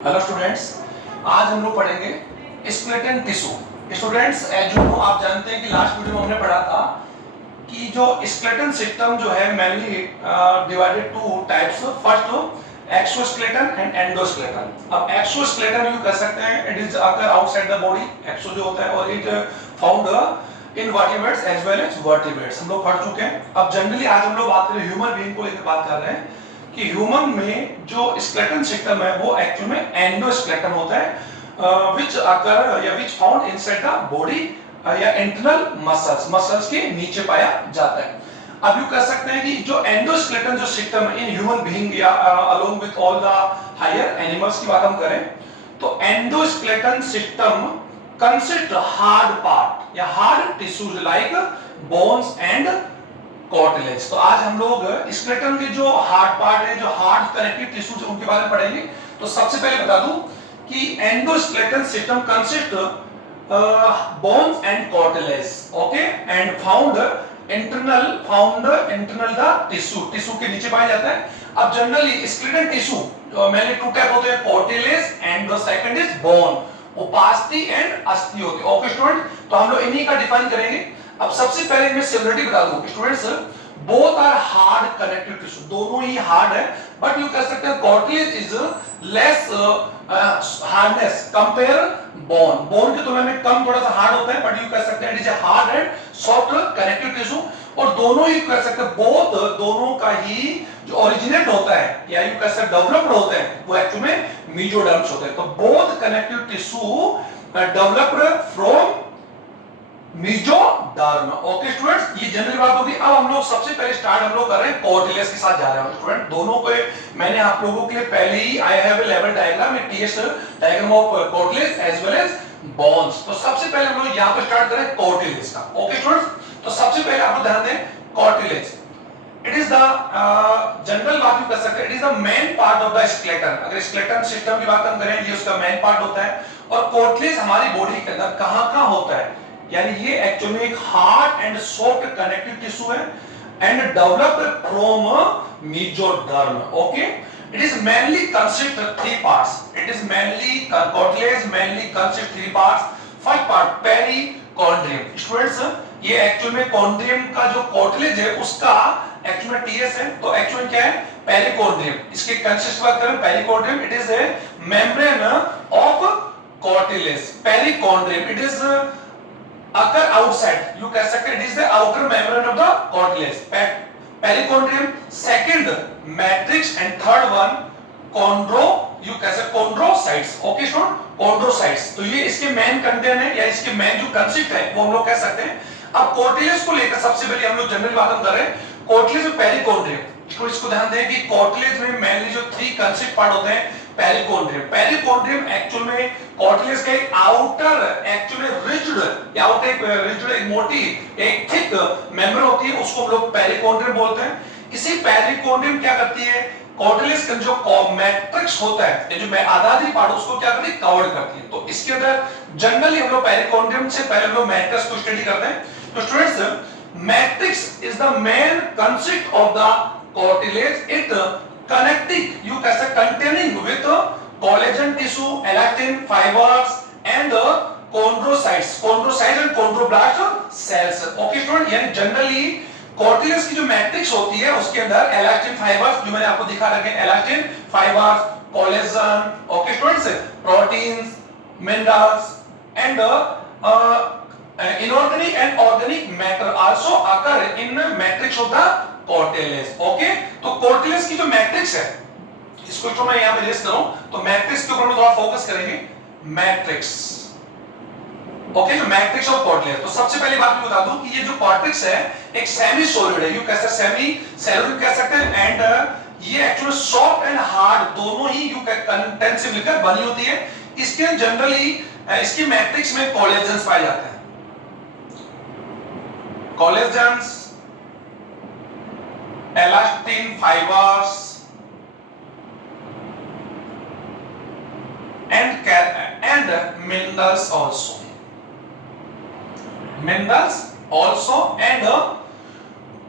Hello students, आज हम लोग पढ़ेंगे स्केलेटन टिश्यू। स्टूडेंट्स, जो आप जानते हैं कि लास्ट वीडियो में हमने पढ़ा था कि जो स्केलेटन सिस्टम जो है mainly divided two types. First exoskeleton and endoskeleton. अब एक्सोस्केलेटन यू कह सकते हैं it is occur outside the body, exo जो होता है, और it found in vertebrates as well as vertebrates. हम लोग पढ़ चुके हैं। अब जनरली आज हम लोग बात करें ह्यूमन बीइंग को लेकर बात कर रहे हैं कि ह्यूमन में जो स्केलेटन सिस्टम है वो एक्चुअली में एंडोस्केलेटन होता है, व्हिच अकर या which found inside the body या इंटरनल मसल्स के नीचे पाया जाता है। अब यू कह सकते हैं कि जो एंडोस्केलेटन जो सिस्टम है इन ह्यूमन बीइंग या along with all the higher animals की बात हम करें तो endoskeleton system consist hard part या hard tissues like bones and cartilage. तो आज हम लोग स्केलेटन के जो हार्ड पार्ट है, जो हार्ड कनेक्टिव टिश्यूज उनके बारे में पढ़ेंगे। तो सबसे पहले बता दूं कि endoskeleton system consist bones and cartilage, okay, and found internal the tissue के नीचे पाया जाता है। अब generally skeleton tissue mainly two type होते हैं, cartilage and the second is bone. ओपास्टी एंड अस्थि होती है। ओके स्टूडेंट, तो हम लोग इन्हीं का डिफाइन करेंगे। अब सबसे पहले इनमें सिमिलरिटी बता दूं students, both are hard connective tissue, दोनों ही हार्ड है, बट यू कह सकते हैं cartilage is less hardness compare bone की तुलना में कम थोड़ा सा हार्ड होता है, बट यू कह सकते हैं it is a hard and soft connective tissue. और दोनों ही कह सकते हैं बोथ, दोनों का ही जो ओरिजिनेट होता है या यू कह सकते डेवलप्ड होते हैं वो एक्चुअली में मेसोडर्म्स होते हैं। तो both connective tissue developed from mesoderm. Okay students, ये जनरल बात होगी। अब हम लोग सबसे पहले स्टार्ट हम लोग कर रहे हैं कार्टिलेज के साथ जा रहे हैं स्टूडेंट। दोनों को मैंने आप लोगों के लिए पहले ही I have a level diagram, a TS diagram of cartilage as well as bones. तो सबसे पहले हम लोग यहां पर स्टार्ट करें कार्टिलेज का। ओके स्टूडेंट्स, तो सबसे पहले आप लोग ध्यान दें cartilage it is the general बात भी कर सकते हैं, it is the main part of the skeleton. अगर स्केलेटन सिस्टम की बात हम करें ये उसका मेन पार्ट होता है। और कार्टिलेज हमारी बॉडी के अंदर कहां-कहां होता है, यानी ये एक्चुअली एक hard and soft connective tissue है and developed from mesoderm. Okay, it is mainly consist three parts. It is mainly cartilage mainly consist three parts. First part perichondrium. Students, ये एक्चुअली में कॉन्ड्रियम का जो cartilage है उसका actually में TS है, तो एक्चुअली क्या है पेरिकॉन्ड्रियम। इसके कंसिस्ट बात करें perichondrium, it is A membrane of cartilage. Perichondrium it is occur outside, you कह सकते हैं it is the outer membrane of the cartilage, perichondrium। second matrix and third one chondro, you कह सकते chondrocytes। Okay student, chondrocytes। तो ये इसके main content है या इसके मेन जो कंसेप्ट है वो हम लोग कह सकते हैं। अब कार्टिलेज को लेकर सबसे पहले हम लोग जनरल बात हम कर रहे हैं कार्टिलेज में पेरिकॉन्ड्रियम। इसको ध्यान दें कि कार्टिलेज में मेनली जो थ्री कंसेप्ट पार्ट होते हैं पेरिकॉन्ड्रियम एक्चुअल में कार्टिलेज का एक आउटर एक्चुअली रिजिड या आउटर एक रिजिड एक मोटी एक थिक मेम्ब्रेन होती है, उसको हम लोग पेरिकॉन्ड्रियम बोलते हैं। इसी पेरिकॉन्ड्रियम क्या करती है, कार्टिलेज का जो मैट्रिक्स होता है ये जो आधारी पार्ट उसको क्या करती है कवर करती है। तो इसके अंदर जनरली हम लोग पेरिकॉन्ड्रियम से पहले हम लोग मैट्रिक्स को स्टडी करते हैं। तो students, matrix is the main concept of the cartilage. It connecting, you can say containing with collagen tissue, elastin fibers and chondrocytes and chondroblast cells। Okay student, यानी जनरली कार्टिलेज की जो matrix होती है उसके अंदर इलास्टिन फाइबर्स जो मैंने आपको दिखा रखे हैं, elastin fibres, collagen, okay students, proteins, minerals and inorganic and organic matter also occur in matrix of the cartilage. Okay, तो कार्टिलेज की जो मैट्रिक्स है इसको जो मैं यहां पे लिस्ट करूं तो मैट्रिक्स के ऊपर में थोड़ा फोकस करेंगे। मैट्रिक्स, ओके, जो मैट्रिक्स ऑफ कार्टिलेज। तो सबसे पहली बात मैं बता दूं कि ये जो मैट्रिक्स है एक सेमी सॉलिड है, यू कह सकते सेमी सेलुलर कह सकते हैं, एंड ये एक्चुअली सॉफ्ट एंड हार्ड दोनों ही यू कंटेंट से मिलकर बनी होती है। इसके जनरली इसकी मैट्रिक्स में कोलेजन्स पाए जाते हैं, कोलेजन्स, elastin fibers and minerals also, and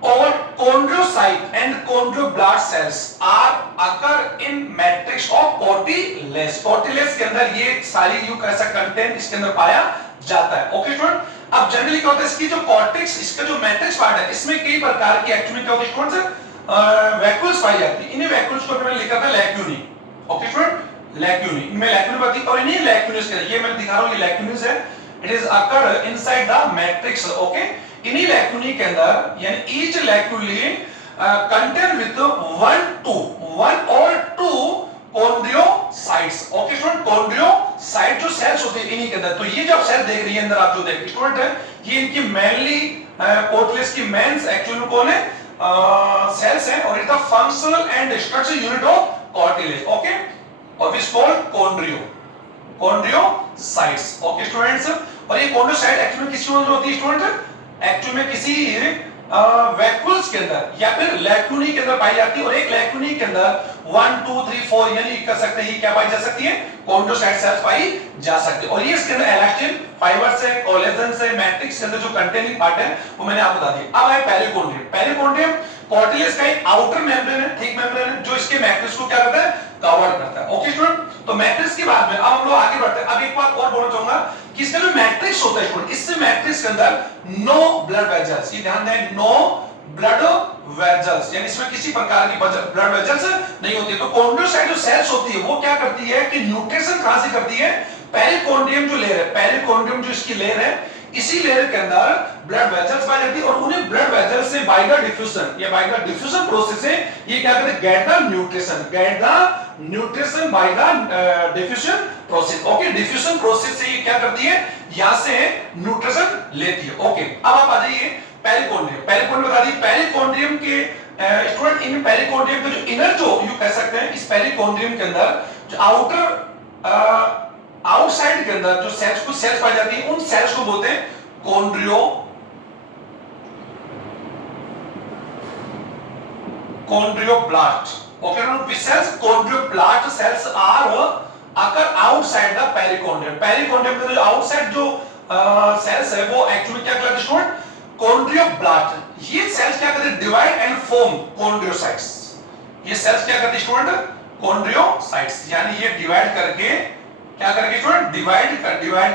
और chondrocyte and chondroblast cells are occur in matrix of कोटिलेज। कोटिलेज के अंदर ये सारी यू कैसा कंटेंट इसके अंदर पाया जाता है। ओके स्टूडेंट, अब जनरली क्या होता है इसकी जो कॉर्टेक्स, इसका जो मैट्रिक्स पार्ट है, इसमें कई प्रकार की एक्चुअली क्या होती है स्टूडेंट्स, वैक्यूल्स पाई जाती है। इन्हीं वैक्यूल्स को मैंने लिखा था लैक्यूनी। ओके स्टूडेंट, लैक्यूनी, इनमें लैक्यूनी पाती और इन्हीं लैक्यूनिस के ये मैं दिखा रहा हूं, ये लैक्यूनिस है। It is occur inside the matrix. Okay, इन्हीं लैक्यूनी के अंदर यानी ईच लैक्यूली कंटेन विद वन और टू कॉन्ड्रियोसाइट्स। ओके स्टूडेंट, कॉन्ड्रियोसाइट जो सेल्स होते हैं इन्हीं के अंदर। तो ये जो आप सेल देख रही है अंदर, आप जो देख स्टूडेंट है, ये इनकी मेनली कोटिलेज की मेंस एक्चुअली कौन है, सेल्स है, और it the functional and structure unit of cartilage. Okay, और विच कॉल्ड कॉन्ड्रियोसाइट्स। ओके स्टूडेंट्स, और ये कॉन्ड्रियोसाइट एक्चुअली किस में होती है स्टूडेंट, एक्चुअली में किसी वैक्यूल्स के अंदर या फिर लैक्यूनी के अंदर पाई जाती है। और एक लैक्यूनी के अंदर 1 2 3 4 यानी कर सकते हैं क्या पाई जा सकती है, कॉन्ड्रोसाइट सेल्स पाई जा सकती है। और ये इसके अंदर इलास्टिन फाइबर से, कोलेजन से, मैट्रिक्स के अंदर जो कंटेनिंग पार्ट है वो मैंने आपको बता दिया। अब है पेरिकोन्ड्रियम। पेरिकोन्ड्रियम कार्टिलेज का एक आउटर मेम्ब्रेन है, थिक मेम्ब्रेन है, जो इसके मैट्रिक्स को क्या करता है, कवर करता है। ओके स्टूडेंट, तो मैट्रिक्स के बाद में अब हम लोग आगे बढ़ते हैं। अब एक बात और बोलना चाहूंगा कि इसका जो मैट्रिक्स होता है स्टूडेंट, इससे मैट्रिक्स के अंदर नो ब्लड वेजल्स, ये ध्यान दें, नो ब्लड वेजल्स, यानी इसमें किसी प्रकार की ब्लड वेजल्स नहीं होती। तो कॉन्ड्रोसाइट जो सेल्स होती है वो क्या करती है कि न्यूट्रिशन कहां से करती है, पेरिकोन्ड्रियम जो लेयर है, पेरिकोन्ड्रियम जो इसकी लेयर है, इसी लेयर के अंदर ब्लड वेजल्स पाई जाती है। और उन्हें ब्लड वेजल्स से बाय द डिफ्यूजन, ये बाय द डिफ्यूजन प्रोसेस से ये क्या करते हैं, get the nutrition by the diffusion process. Okay, diffusion process से ये क्या करती है, यहां से न्यूट्रिशन लेती है। ओके, अब आप आ जाइए पेरिकोन्ड्रियम। पेरिकोन्ड्रियम बता दी, पेरिकोन्ड्रियम के स्टूडेंट, इन पेरिकोन्ड्रियम के जो इनर जो यू कह सकते हैं, इस पेरिकोन्ड्रियम के अंदर जो आउटर आउटसाइड के अंदर जो सेल्स, कुछ सेल्स पाई जाती है, उन सेल्स को बोलते हैं chondrioblast. Okay, now which cells, chondrioblast cells are occur outside the perichondrium. perichondrium के जो outside जो cells है वो actually क्या कहलाते हैं स्टूडेंट, chondrioblast। ये cells क्या करते हैं, divide and form chondriocytes। ये cells क्या करती है स्टूडेंट, chondriocytes, यानी ये divide करके क्या करके स्टूडेंट, डिवाइड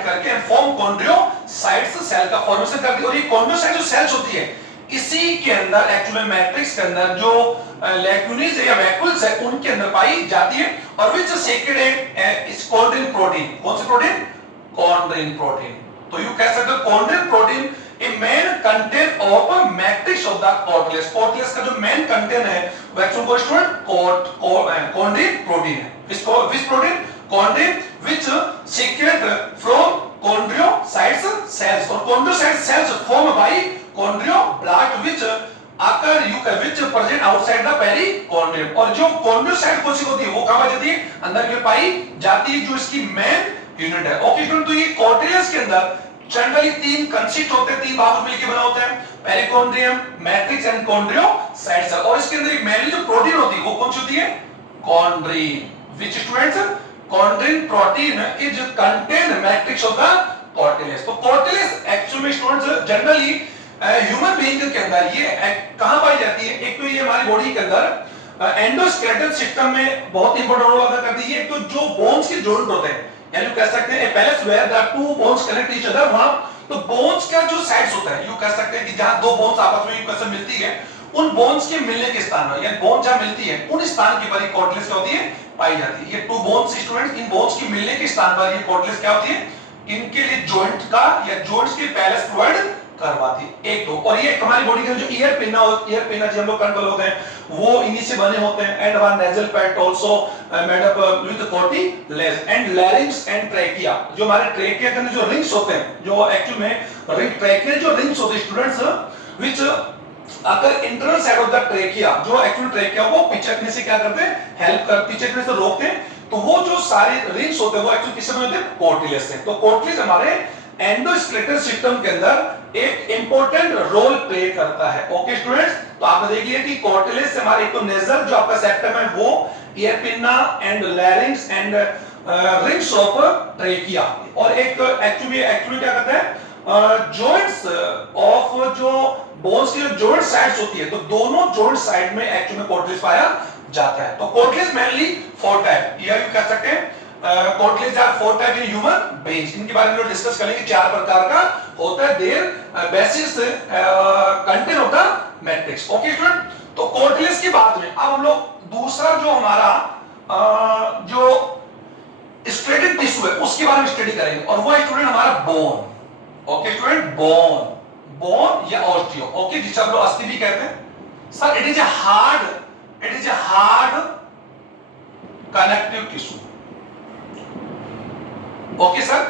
करके एंड फॉर्म कॉन्ड्रियोसाइट्स सेल का फॉर्मेशन करती है। और ये कॉन्ड्रियोसाइट जो सेल्स होती है, इसी के अंदर एक्चुअली मैट्रिक्स के अंदर जो लैक्यूनीज या वैक्यूल्स है उनके अंदर पाई जाती है। और which secreted is chondrin protein. कौन सा प्रोटीन, कॉन्ड्रिन प्रोटीन। तो यू कह सकते हो chondrin protein a main content of matrix of the cartilage. Cartilage का जो मेन कंटेंट है वो एक्चुअली स्टूडेंट कॉन्ड्रिन प्रोटीन है। विच protein, chondrin, which secrete from chondriocytes cells, और chondriocyte cells formed by chondrioblast which occur which present outside the perichondrium। और जो chondriocyte कोशिका होती है वो कहां पाई जाती है, अंदर की पाई जाती है, जो इसकी मेन यूनिट है। ओके स्टूडेंट, तो ये कार्टिलेज के अंदर जनरली तीन कंसिस्ट होते हैं, तीन भागों में मिलकर बना होता है, पेरिकोन्ड्रियम, मैट्रिक्स एंड कॉन्ड्रियोसाइट सेल। और इसके अंदर मेनली जो प्रोटीन होती है वो कौन सी होती है, chondrin. Which students, chondrin protein is contained matrix of the cartilage। तो cartilage actually students generally human being के अंदर ये कहां पाई जाती है, एक तो ये हमारी बॉडी के अंदर एंडोस्केलेटल सिस्टम में बहुत इंपॉर्टेंट रोल अदा करती है। एक तो जो बोन्स के जॉइंट होते हैं, यानी कह सकते हैं place where the two bones connect each other, वहां तो बोन्स का जो साइड्स होता है, यू कह सकते हैं कि जहां दो बोन्स आपस में कैसे मिलती है, उन बोन्स के मिलने के स्थान पर, यानी बोन जहां मिलती है उन स्थान के पर ही कार्टिलेज क्या होती है, पाई जाती है। ये टू बोन्स स्टूडेंट्स, इन बोन्स की मिलने के स्थान पर ये कार्टिलेज क्या होती है, इनके लिए जॉइंट का या जॉइंट्स के पैलेस प्रोवाइड करवाती है। एक तो, और ये हमारी बॉडी के जो ईयर पिना जो हम लोग कंट्रोल होते हैं वो इन्हीं से बने होते हैं। And one nasal pad also made up with cartilage and larynx and trachea. जो हमारे ट्रैकिया के अंदर जो रिंग्स होते हैं, जो एक्चुअल में रिंग ट्रैकिया जो रिंग्स होते हैं स्टूडेंट्स, व्हिच अगर internal side of the trachea, जो एक्चुअल ट्रैकिया को पिचकने से क्या करते हैं, हेल्प कर, पिचकने से रोकते हैं। तो वो जो सारे रिंग्स होते हैं वो एक्चुअली किससे बने होते हैं, कार्टिलेज से। तो कार्टिलेज हमारे एंडोस्केलेटल सिस्टम के अंदर एक इंपॉर्टेंट रोल प्ले करता है। ओके स्टूडेंट्स, तो आपने देख लिया कि कार्टिलेज से हमारे एक तो नेजल जो आपका सेप्टम है वो, ईयर पिना and larynx and rings of trachea, और एक एक्चुअली क्या कहते हैं जॉइंट्स ऑफ जो बोन्स की जो जॉइंट साइड्स होती है, तो दोनों जॉइंट साइड में एक्चुअली में कोर्टिलेज पाया जाता है। तो कोर्टिलेज मेनली 4 टाइप, या यू कह सकते हैं cartilage are 4 type in human beings. इनके बारे में लोग डिस्कस करेंगे, 4 प्रकार का होता है। देयर बेसिस कंटेंट होता है मैट्रिक्स। ओके स्टूडेंट, तो कोर्टिलेज की बात में अब हम लोग दूसरा जो हमारा जो स्ट्रेटेड टिश्यू है उसके बारे में स्टडी करेंगे, और वो है स्टूडेंट हमारा बोन। ओके स्टूडेंट, बोन या ऑस्टियो, ओके, जिसे हम लोग अस्थि भी कहते हैं। Sir it is a hard connective tissue. Okay sir,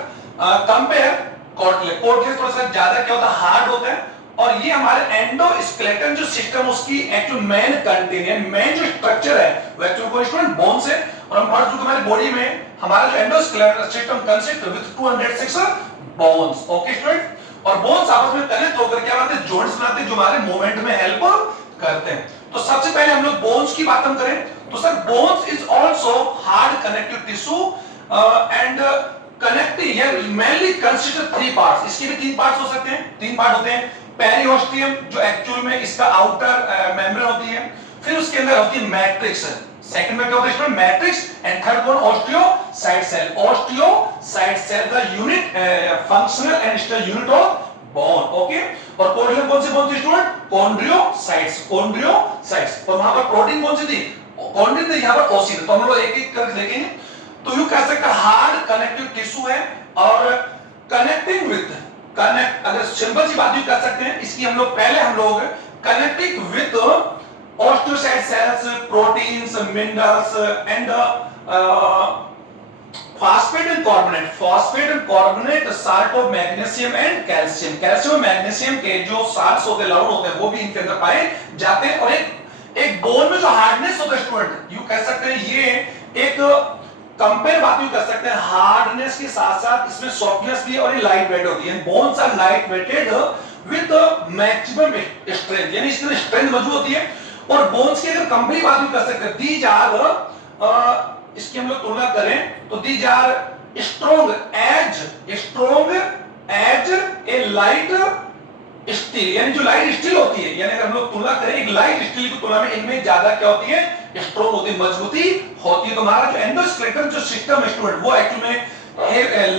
compare cartilage थोड़ा सा ज्यादा क्या होता है, हार्ड होता है, और ये हमारे एंडोस्केलेटन जो सिस्टम उसकी एक्चुअल मेन कंटेंट मेन जो स्ट्रक्चर है वो एक्चुअली कोई स्टूडेंट बोन से, और हम पढ़ चुके हमारी बॉडी में हमारा जो endoskeleton system consist with 206 bones. Okay student, और बोन्स आपस में कनेक्ट होकर क्या बनाते हैं, जॉइंट्स बनाते हैं जो हमारे मूवमेंट में हेल्प करते हैं। तो सबसे पहले हम लोग बोन्स की बात हम करें तो sir bones is also hard connective tissue and connecting या मेनली कंसिस्ट ऑफ 3 पार्ट्स। इसके भी 3 पार्ट्स हो सकते हैं, 3 पार्ट होते हैं। पेरिओस्टियम जो एक्चुअल में इसका आउटर मेम्ब्रेन होती है, फिर उसके अंदर होती है मैट्रिक्स, सेकंड में क्या होता है इसमें matrix, and third one osteocyte cell. Osteocyte cell the unit functional and structural unit of bone. Okay, और कोर्टिलेज कौन सी स्टूडेंट, कॉन्ड्रियोसाइट्स। तो वहां पर प्रोटीन कौन सी थी, कॉन्ड्रिन थी, यहां पर ओसिन। तो हम लोग एक एक करके देखेंगे। तो यू कह सकते हैं हार्ड कनेक्टिव टिश्यू है, और कनेक्टिंग विद अगर सिंपल सी बात यू कर सकते हैं इसकी, हम लोग connecting with osteocyte cells, proteins, minerals and phosphate and carbonate salt of magnesium and calcium। Calcium magnesium के जो साल्ट्स होते हैं, लवण होते हैं, वो भी इनके अंदर पाए जाते हैं। और एक बोन में जो हार्डनेस होता है स्टूडेंट, यू कह सकते हैं ये एक कंपेयर बात यू कर सकते हैं, हार्डनेस के साथ साथ इसमें सॉफ्टनेस भी है, और ये लाइट वेट होती है। Bones are light weighted with maximum strength, यानी इसकी स्ट्रेंथ मजबूत होती है। और बोन्स की अगर कंपनी बात भी कर सकते हैं, दीज आर इसकी हम लोग तुलना करें तो these are strong as a light steel, यानी जो लाइट स्टील होती है, यानी अगर हम लोग तुलना करें एक लाइट स्टील की तुलना में इनमें ज्यादा क्या होती है, स्ट्रॉन्ग होती है, मजबूती होती है। तो हमारा जो एंडोस्केलेटन जो सिस्टम है स्टूडेंट, वो एक्चुअली में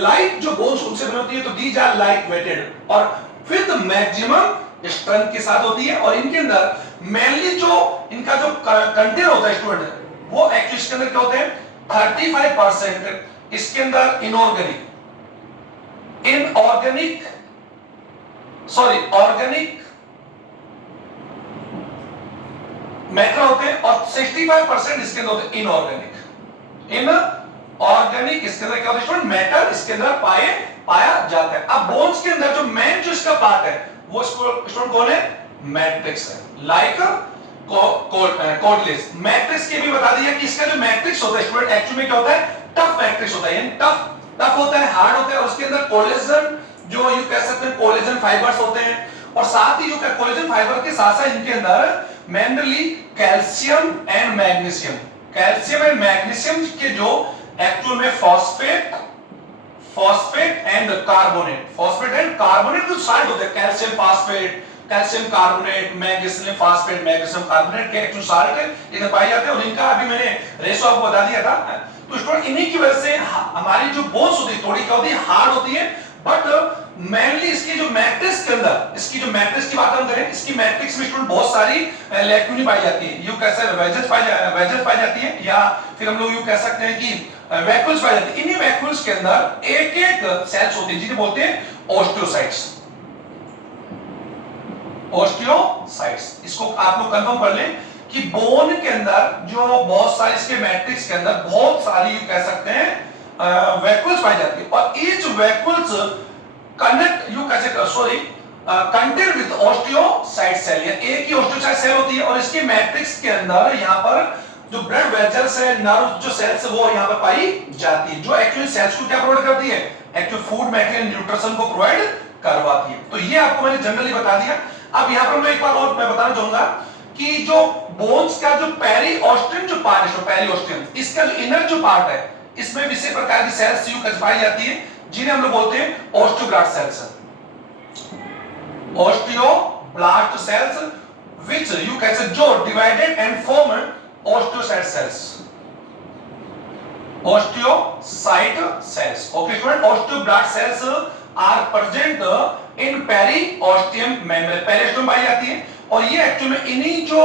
लाइट जो बोन्स उनसे बनी होती है, तो दीज आर लाइट वेटेड और विद मैक्सिमम स्ट्रेंथ के साथ होती है। और इनके अंदर मेनली जो इनका जो कंटेंट होता है स्टूडेंट, वो एक्चुअली इसके अंदर क्या होते हैं, 35% इसके अंदर ऑर्गेनिक मैटर होते हैं, और 65% इसके अंदर होते हैं इनऑर्गेनिक इसके अंदर क्या होता है स्टूडेंट, मैटर इसके अंदर पाया जाता है। अब बोन्स के अंदर जो मेन जो इसका पार्ट है वो स्टूडेंट कौन है, मैट्रिक्स है, लाइक कोर्टिलेज। मैट्रिक्स के भी बता दिया कि इसका जो मैट्रिक्स होता है स्टूडेंट एक्चुअली में क्या होता है, टफ मैट्रिक्स होता है, यानी टफ होता है, हार्ड होता है, और उसके अंदर कोलेजन जो यू कह सकते हैं कोलेजन फाइबर्स होते हैं, और साथ ही जो कोलेजन फाइबर के साथ साथ इनके अंदर मेनली कैल्शियम एंड मैग्नीशियम के जो एक्चुअल में फॉस्फेट एंड कार्बोनेट जो साल्ट होते हैं, calcium phosphate, calcium carbonate, magnesium phosphate, magnesium carbonate के एक्चुअल साल्ट इधर पाए जाते हैं, और इनका अभी मैंने रेशो आपको बता दिया था। तो स्टूडेंट इन्हीं की वजह से हमारी जो बोन्स होती है थोड़ी क्या होती है, हार्ड होती है, बट मेनली इसकी जो मैट्रिक्स के अंदर, इसकी जो मैट्रिक्स की बात हम करें, इसकी मैट्रिक्स में स्टूडेंट बहुत सारी लैक्यूनी पाई जाती है, यू कैसे वेजेस पाई जाती है, या फिर हम लोग यू कह सकते हैं कि वैक्यूल्स पाई जाती है। इन्हीं वैक्यूल्स के अंदर एक एक सेल्स होती है जिन्हें बोलते हैं ऑस्टियोसाइट्स। इसको आप लोग कंफर्म कर लें कि बोन के अंदर जो बहुत सारी इसके मैट्रिक्स के अंदर बहुत सारी यू कह सकते हैं वैक्यूल्स पाई जाती है, और ईच वैक्यूल्स कनेक्ट यू कह सकते sorry contain with osteocyte cell, या एक ही ऑस्टियोसाइट सेल होती है, और इसके मैट्रिक्स के अंदर यहां पर जो ब्लड वेसल्स है, नर्व जो सेल्स है, वो यहां पर पाई जाती है, जो एक्चुअली सेल्स को क्या प्रोवाइड करती है, एक्चुअल फूड मटेरियल न्यूट्रिशन को प्रोवाइड करवाती है। तो ये आपको मैंने जनरली बता दिया। अब यहां पर मैं एक बार और मैं बताना चाहूंगा कि जो बोन्स का जो पेरिओस्टियम जो पार्ट है, पेरिओस्टियम, इसका जो इनर जो पार्ट है, इसमें विशेष प्रकार की सेल्स यू पाई जाती है, जिन्हें हम लोग बोलते हैं osteoblast cells. osteoblast cells which you can say जो divided and form osteocyte cells, osteocyte cells. Okay student, osteoblast cells are present in periosteum membrane, periosteum पाई जाती है और ये एक्चुअली में इन्हीं जो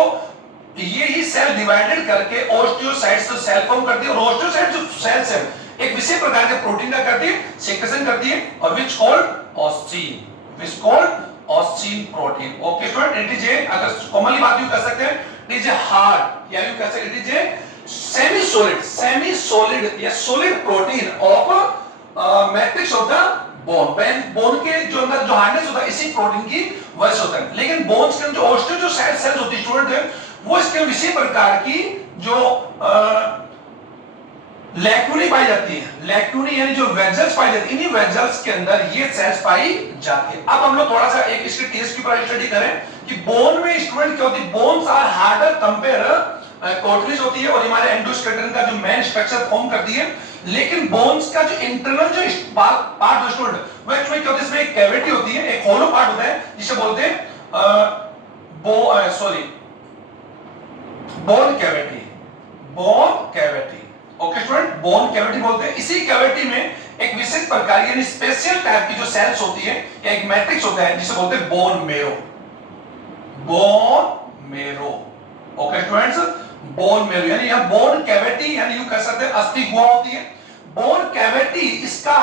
ये ही सेल डिवाइडेड करके ओस्टियोसाइट्स सेल फॉर्म करती है और ओस्टियोसाइट जो सेल्स है एक विशेष प्रकार के प्रोटीन का करती है, सेक्रेशन करती है और which called ossein, which called ossein protein. Okay student, it is a, अगर कॉमनली बात यू कर सकते हैं, इट इज ए हार्ड या यू कह सकते हैं it is a semi solid या solid protein of matrix of the bone. Bone के जो अंदर जो हार्डनेस होता है इसी प्रोटीन की वजह से होता है. लेकिन बोन्स के जो ओस्टियोसाइट सेल्स होती है स्टूडेंट है वो इसके विशेष प्रकार की जो लैक्यूनी पाई जाती है, लैक्यूनी यानी जो वेजल्स पाई जाती है, इन्हीं वेजल्स के अंदर ये सेल्स पाई जाती है. अब हम लोग थोड़ा सा एक इसके टेस्ट के ऊपर स्टडी करें कि बोन में स्टूडेंट क्या होती है. Bones are harder compare cartilage होती है और हमारे एंडोस्केलेटन का जो मेन स्ट्रक्चर फॉर्म करती है. लेकिन बोन्स का जो इंटरनल जो पार्ट है स्टूडेंट वो एक्चुअली क्या होता है, इसमें एक कैविटी होती है, एक होलो पार्ट होता है जिसे बोलते हैं bone cavity. Bone cavity, okay student, bone cavity बोलते हैं. इसी कैविटी में एक विशेष प्रकार यानी स्पेशल टाइप की जो सेल्स होती है या एक मैट्रिक्स होता है जिसे बोलते हैं bone marrow. Bone marrow, okay students, bone marrow यानी यह बोन कैविटी यानी यू कह सकते हैं अस्थि गुहा होती है. बोन कैविटी इसका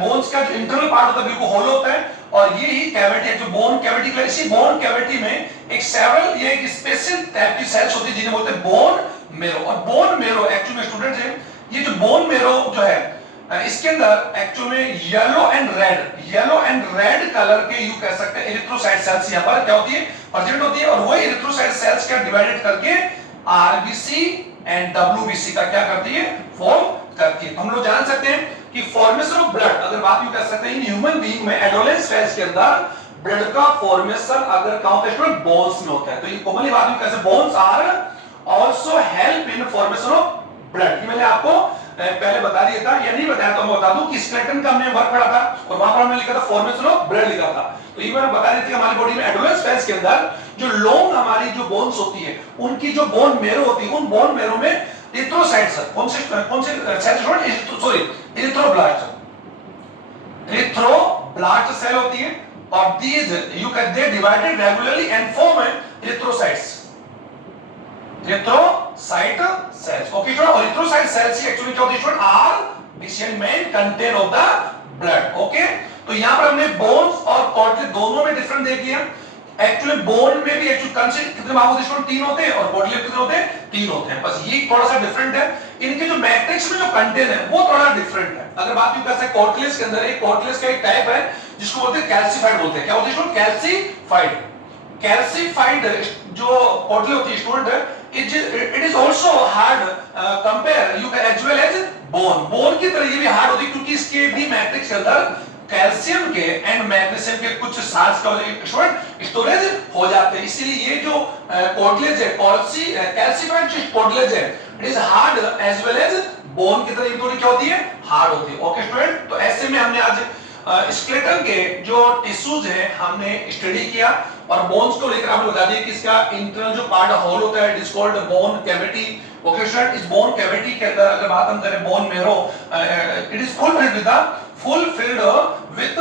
बोन्स का जो इंटरनल पार्ट होता है बिल्कुल होलो होता है और ये ही कैविटी है जो बोन कैविटी के, इसी बोन कैविटी में एक सेवरल ये एक स्पेशल टाइप की सेल्स होती है जिन्हें बोलते हैं बोन मेरो. और बोन मेरो एक्चुअली में स्टूडेंट्स है ये जो बोन मेरो जो है इसके अंदर एक्चुअली में येलो एंड रेड कलर के यू कह सकते हैं एरिथ्रोसाइट सेल्स यहां पर क्या होती है प्रेजेंट होती है और वही एरिथ्रोसाइट सेल्स का डिवाइडेड करके आरबीसी एंड डब्ल्यूबीसी का क्या करती है फॉर्म करती है. हम लोग जान सकते हैं कि फॉर्मेशन ऑफ ब्लड अगर बात यू कर सकते हैं इन ह्यूमन बीइंग में एडोलेंस फेज के अंदर ब्लड का फॉर्मेशन अगर कहां होता है स्टूडेंट बोन्स में होता है. तो ये कॉमनली बात यू कैसे bones are also help in formation of blood. ये मैंने आपको पहले बता दिया था या नहीं बताया तो मैं बता दूं कि स्केलेटन का हमने वर्क पढ़ा था और वहां पर हमने लिखा था फॉर्मेशन ऑफ ब्लड लिखा था. तो ये मैंने बता दी थी हमारी बॉडी में एडोलेंस फेज के अंदर जो लॉन्ग हमारी जो बोन्स होती है उनकी जो बोन मेरो होती है उन बोन मेरो में एरिथ्रोसाइट्स कौन से सेल सॉरी एरिथ्रोब्लास्ट सेल होती है और these you can they divided regularly and form erythrocytes, erythrocyte cells. Okay student, और एरिथ्रोसाइट सेल्स एक्चुअली क्या होती है student are basically main content of the blood. Okay, तो यहां पर हमने बोन्स और कार्टिलेज दोनों में डिफरेंस देख लिया. एक्चुअली बोन में भी एक्चुअली कंसेप्ट कितने भाग होते हैं, 3 होते हैं और बॉडी कितने होते हैं, 3 होते हैं. बस ये थोड़ा सा डिफरेंट है. इनके जो मैट्रिक्स में जो कंटेंट है वो थोड़ा डिफरेंट है. अगर बात यू कर सकते हैं कार्टिलेज के अंदर एक कार्टिलेज का एक टाइप है जिसको बोलते हैं कैल्सिफाइड बोलते हैं. क्या बोलते हैं कैल्सिफाइड. कैल्सिफाइड जो कार्टिलेज होती है student it is also hard compare you can as well as bone. Bone की तरह ये भी हार्ड होती है क्योंकि इसके भी मैट्रिक्स के अंदर कैल्शियम के एंड मैग्नीशियम के कुछ साल्ट्स का स्टोरेज हो जाते हैं. इसलिए ये जो कार्टिलेज है कैल्सिफाइड जो कार्टिलेज है it is hard as well as bone की तरह ये दोनों क्या होती है हार्ड होती है. ओके स्टूडेंट, तो ऐसे में हमने आज स्केलेटन के जो टिश्यूज है हमने स्टडी किया और बोन्स को लेकर हमने बता दिया कि इसका इंटरनल जो पार्ट होल होता है it is called bone cavity. Okay student, इस बोन कैविटी के अंदर अगर बात हम करें bone marrow it is fulfilled with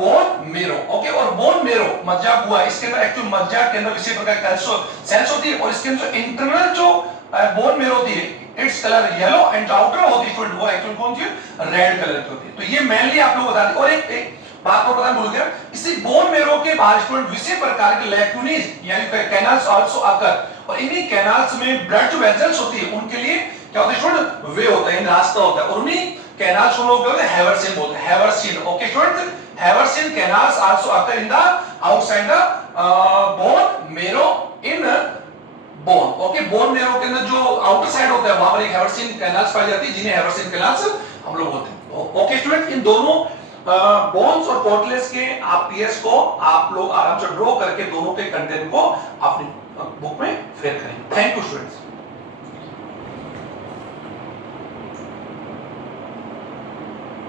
bone marrow. Okay, और बोन मेरो मज्जा हुआ इसके अंदर एक्चुअल मज्जा के अंदर विशेष प्रकार कैल्शियम सेल्स होती है और इसके अंदर इंटरनल जो बोन मेरो होती है its colour yellow and outer होती है वो एक्चुअल कौन सी रेड कलर की होती है. तो ये मेनली आप लोग बता दें. और एक बात को बताना भूल गया, इसी बोन मेरो के बाहर स्टूडेंट विशेष प्रकार के लैक्यूनीज यानी कैनाल्स आल्सो अकर और इन्हीं कैनाल्स में ब्लड जो वेसल्स होती है उनके लिए क्या होता है स्टूडेंट वे होता है, रास्ता होता है और उन्हीं कैनाल्स को लोग बोलते हैं हैवर्सिन बोलते हैं. Haversian. Okay student, Haversian canals also occur in the outside the bone marrow in bone. Okay, bone marrow के अंदर जो आउटर साइड होता है वहां पर एक हैवर्सिन कैनाल्स पाई जाती है जिन्हें हैवर्सिन कैनाल्स हम लोग बोलते हैं. ओके स्टूडेंट, इन दोनों बोन्स और कार्टिलेज के आप पीएस को आप लोग आराम से ड्रॉ करके दोनों के कंटेंट को अपनी बुक में फिल करेंगे. Thank you students.